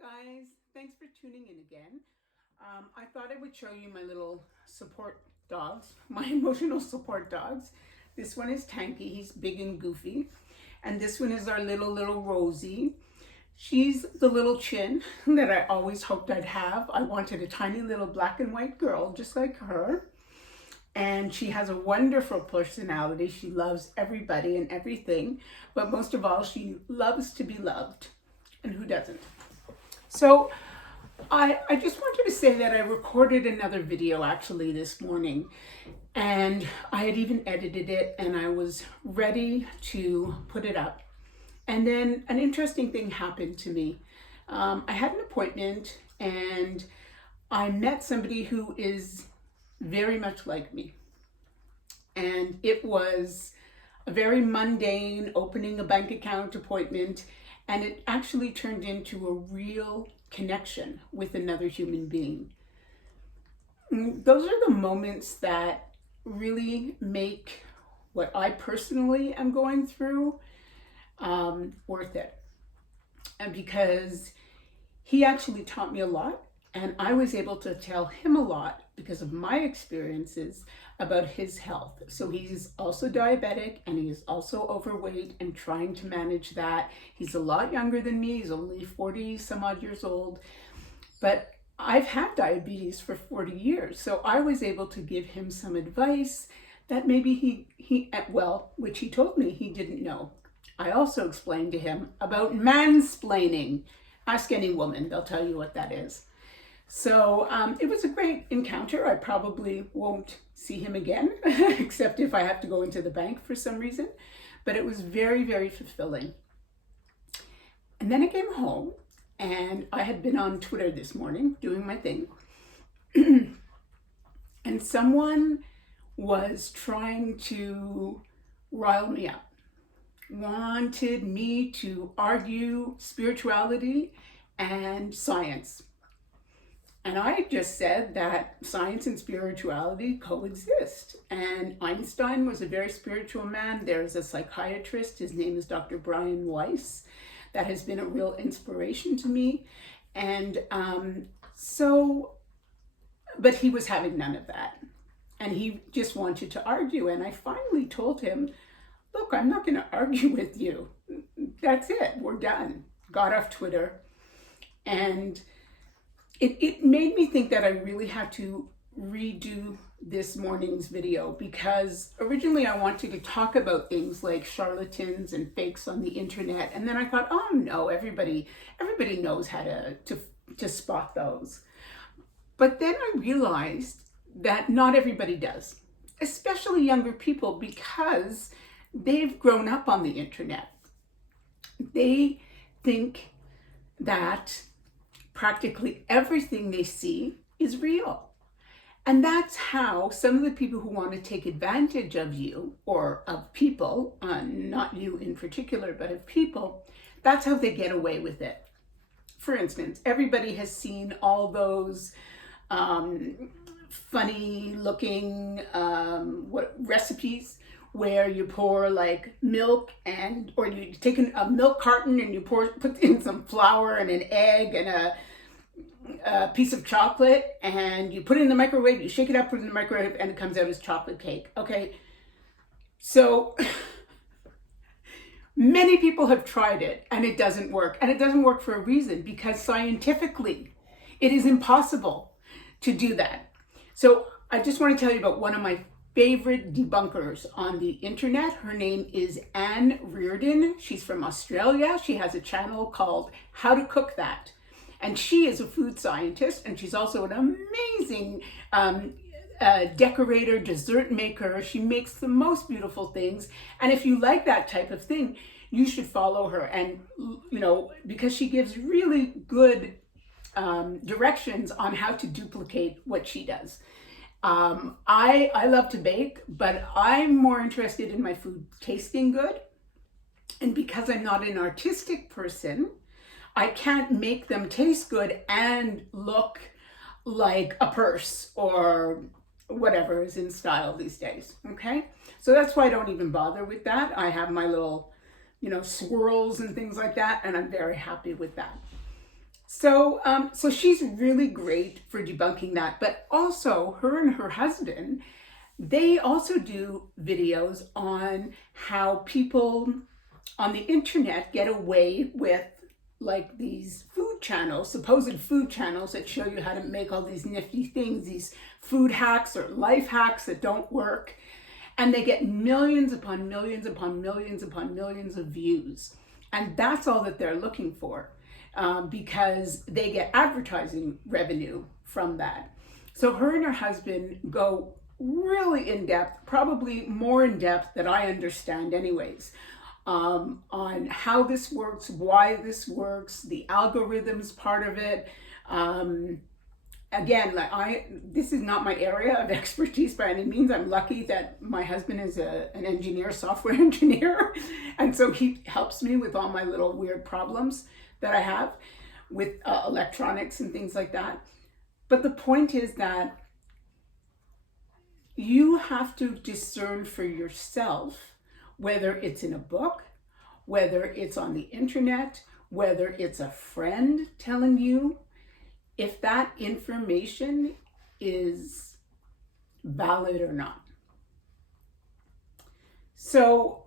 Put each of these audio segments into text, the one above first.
guys, thanks for tuning in again. I thought I would show you my little support dogs, my emotional support dogs. This one is Tanky, he's big and goofy. And this one is our little Rosie. She's the little chin that I always hoped I'd have. I wanted a tiny little black and white girl just like her. And she has a wonderful personality. She loves everybody and everything, but most of all, she loves to be loved. And who doesn't? So I just wanted to say that I recorded another video actually this morning, and I had even edited it and I was ready to put it up. And then an interesting thing happened to me. I had an appointment and I met somebody who is very much like me. And it was a very mundane opening a bank account appointment, and it actually turned into a real connection with another human being. Those are the moments that really make what I personally am going through worth it. And because he actually taught me a lot, and I was able to tell him a lot because of my experiences about his health. So he's also diabetic and he is also overweight and trying to manage that. He's a lot younger than me. He's only 40 some odd years old. But I've had diabetes for 40 years. So I was able to give him some advice that maybe which he told me he didn't know. I also explained to him about mansplaining. Ask any woman, they'll tell you what that is. So it was a great encounter. I probably won't see him again, except if I have to go into the bank for some reason. But it was very, very fulfilling. And then I came home, and I had been on Twitter this morning doing my thing. And someone was trying to rile me up, wanted me to argue spirituality and science. And I just said that science and spirituality coexist. And Einstein was a very spiritual man. There's a psychiatrist, his name is Dr. Brian Weiss, that has been a real inspiration to me. And but he was having none of that. And he just wanted to argue. And I finally told him, look, I'm not going to argue with you. That's it. We're done. Got off Twitter. And it made me think that I really had to redo this morning's video, because originally I wanted to talk about things like charlatans and fakes on the internet. And then I thought, oh no, everybody knows how to spot those. But then I realized that not everybody does, especially younger people, because they've grown up on the internet. They think that practically everything they see is real. And that's how some of the people who want to take advantage of you, or of people, not you in particular, but of people, that's how they get away with it. For instance, everybody has seen all those funny looking recipes where you pour like milk or you take a milk carton and you put in some flour and an egg and a piece of chocolate, and you put it in the microwave, you shake it up, put it in the microwave, and it comes out as chocolate cake. Okay, so many people have tried it and it doesn't work. And it doesn't work for a reason, because scientifically it is impossible to do that. So I just want to tell you about one of my favorite debunkers on the internet. Her name is Anne Reardon. She's from Australia. She has a channel called How to Cook That. And she is a food scientist, and she's also an amazing decorator, dessert maker. She makes the most beautiful things. And if you like that type of thing, you should follow her. And, because she gives really good directions on how to duplicate what she does. I love to bake, but I'm more interested in my food tasting good. And because I'm not an artistic person, I can't make them taste good and look like a purse or whatever is in style these days, okay? So that's why I don't even bother with that. I have my little, swirls and things like that, and I'm very happy with that. So she's really great for debunking that. But also, her and her husband, they also do videos on how people on the internet get away with like these food channels, supposed food channels that show you how to make all these nifty things, these food hacks or life hacks that don't work. And they get millions upon millions upon millions upon millions of views. And that's all that they're looking for, because they get advertising revenue from that. So her and her husband go really in depth, probably more in depth than I understand anyways, on how this works, why this works, the algorithms part of it. Again, this is not my area of expertise by any means. I'm lucky that my husband is an engineer, software engineer, and so he helps me with all my little weird problems that I have with electronics and things like that. But the point is that you have to discern for yourself whether it's in a book, whether it's on the internet, whether it's a friend telling you, if that information is valid or not. So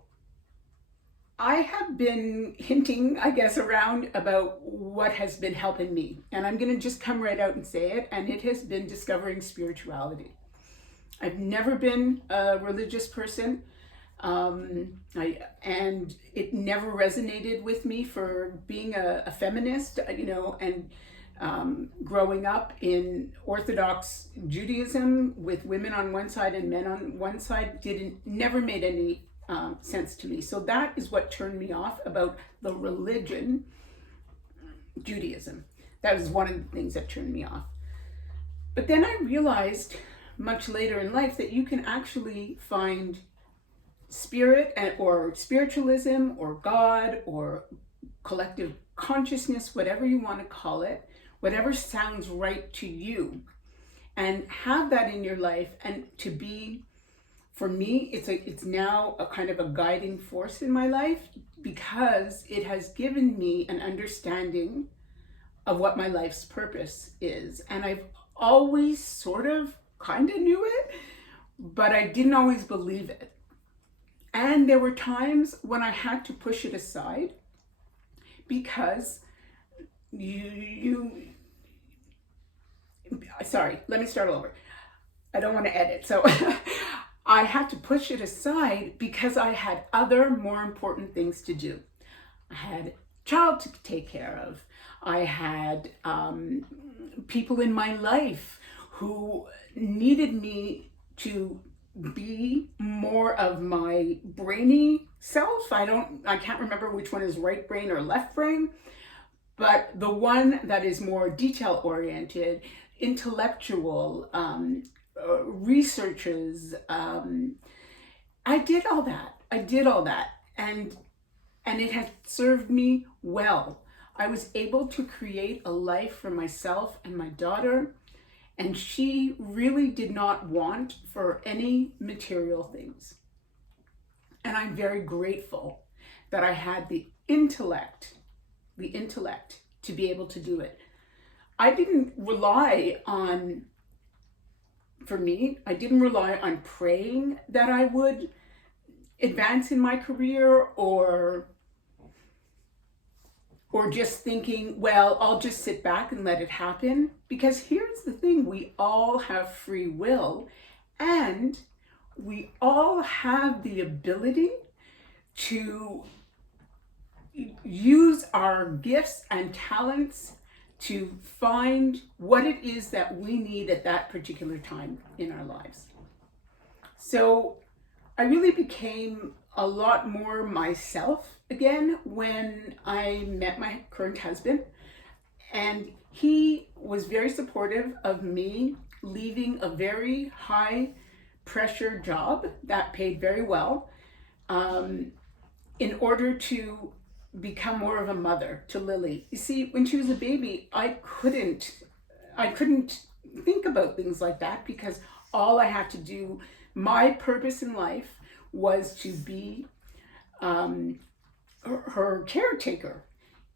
I have been hinting, I guess, around about what has been helping me. And I'm going to just come right out and say it. And it has been discovering spirituality. I've never been a religious person. And it never resonated with me for being a feminist, and growing up in Orthodox Judaism with women on one side and men on one side never made any sense to me. So that is what turned me off about the religion, Judaism. That was one of the things that turned me off. But then I realized much later in life that you can actually find spirit or spiritualism or God or collective consciousness, whatever you want to call it, whatever sounds right to you, and have that in your life. And to be, for me, it's now a kind of a guiding force in my life, because it has given me an understanding of what my life's purpose is. And I've always sort of kind of knew it, but I didn't always believe it. And there were times when I had to push it aside, because sorry, let me start over. I don't want to edit. So I had to push it aside because I had other more important things to do. I had a child to take care of. I had people in my life who needed me to be more of my brainy self. I can't remember which one is right brain or left brain, but the one that is more detail oriented, intellectual, researchers. I did all that, and it has served me well. I was able to create a life for myself and my daughter, and she really did not want for any material things. And I'm very grateful that I had the intellect to be able to do it. I didn't rely on praying that I would advance in my career, or just thinking, well, I'll just sit back and let it happen. Because here's the thing, we all have free will, and we all have the ability to use our gifts and talents to find what it is that we need at that particular time in our lives. So I really became a lot more myself again when I met my current husband, and he was very supportive of me leaving a very high pressure job that paid very well, in order to become more of a mother to Lily. You see, when she was a baby, I couldn't think about things like that, because all I had to do, my purpose in life was to be her caretaker.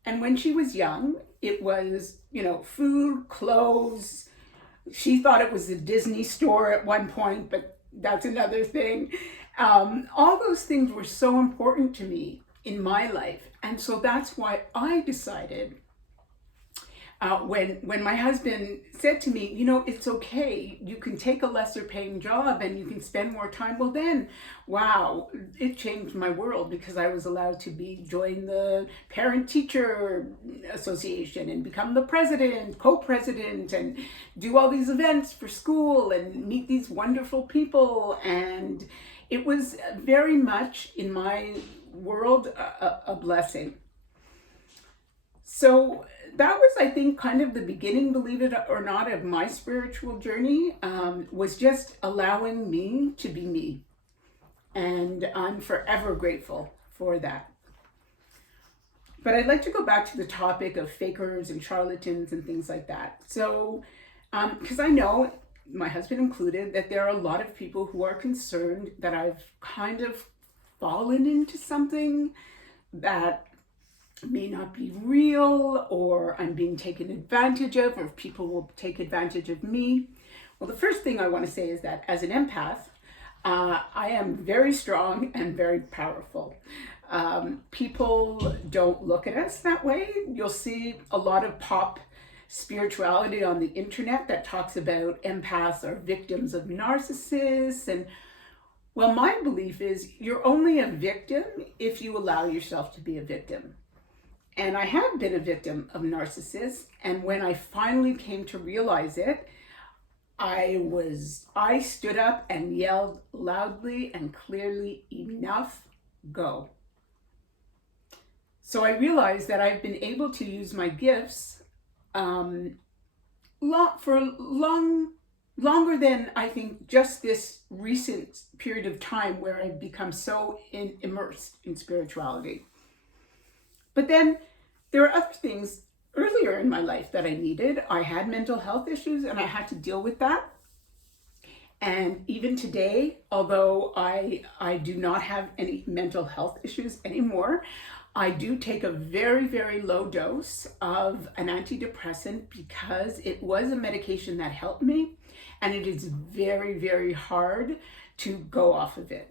And when she was young, it was, food, clothes. She thought it was a Disney store at one point, but that's another thing. All those things were so important to me in my life. And so that's why I decided, when my husband said to me, it's okay, you can take a lesser paying job and you can spend more time. Well then, wow, it changed my world, because I was allowed to join the parent teacher association and become the president, co-president, and do all these events for school and meet these wonderful people. And it was very much in my world a blessing. So that was, I think, kind of the beginning, believe it or not, of my spiritual journey, was just allowing me to be me. And I'm forever grateful for that. But I'd like to go back to the topic of fakers and charlatans and things like that. So, because I know, my husband included, that there are a lot of people who are concerned that I've kind of fallen into something that may not be real, or I'm being taken advantage of, or people will take advantage of me. Well, the first thing I want to say is that as an empath, I am very strong and very powerful. People don't look at us that way. You'll see a lot of pop spirituality on the internet that talks about empaths are victims of narcissists. And well, my belief is you're only a victim if you allow yourself to be a victim. And I have been a victim of narcissists. And when I finally came to realize it, I stood up and yelled loudly and clearly, enough, go. So I realized that I've been able to use my gifts longer than I think just this recent period of time where I've become so immersed in spirituality. But then there are other things earlier in my life that I needed. I had mental health issues and I had to deal with that. And even today, although I do not have any mental health issues anymore, I do take a very, very low dose of an antidepressant because it was a medication that helped me, and it is very, very hard to go off of it.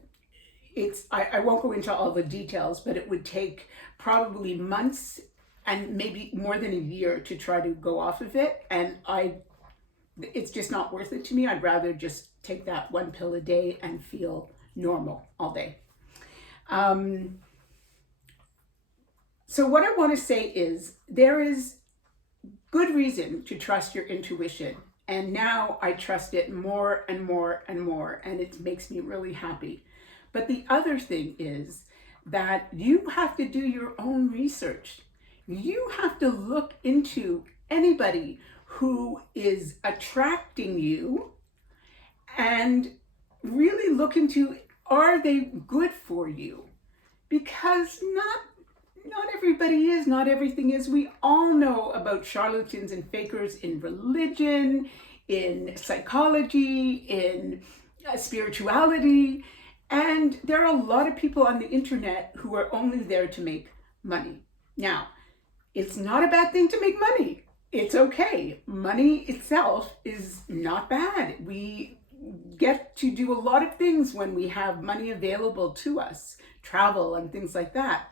I won't go into all the details, but it would take probably months and maybe more than a year to try to go off of it. And it's just not worth it to me. I'd rather just take that one pill a day and feel normal all day. So what I want to say is there is good reason to trust your intuition. And now I trust it more and more and more, and it makes me really happy. But the other thing is that you have to do your own research. You have to look into anybody who is attracting you and really look into, are they good for you? Because not everybody is, not everything is. We all know about charlatans and fakers in religion, in psychology, in spirituality. And there are a lot of people on the internet who are only there to make money. Now, it's not a bad thing to make money. It's okay. Money itself is not bad. We get to do a lot of things when we have money available to us, travel and things like that.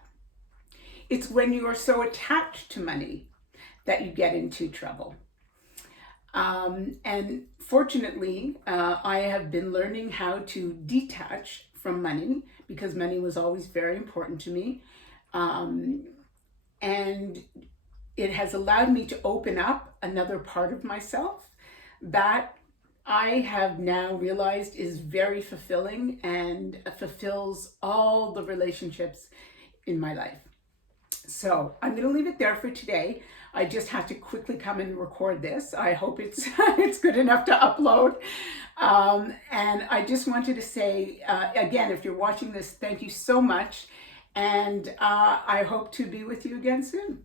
It's when you are so attached to money that you get into trouble. And fortunately, I have been learning how to detach from money because money was always very important to me. And it has allowed me to open up another part of myself that I have now realized is very fulfilling and fulfills all the relationships in my life. So I'm going to leave it there for today. I just had to quickly come and record this. I hope it's it's good enough to upload. And I just wanted to say, again, if you're watching this, thank you so much. And I hope to be with you again soon.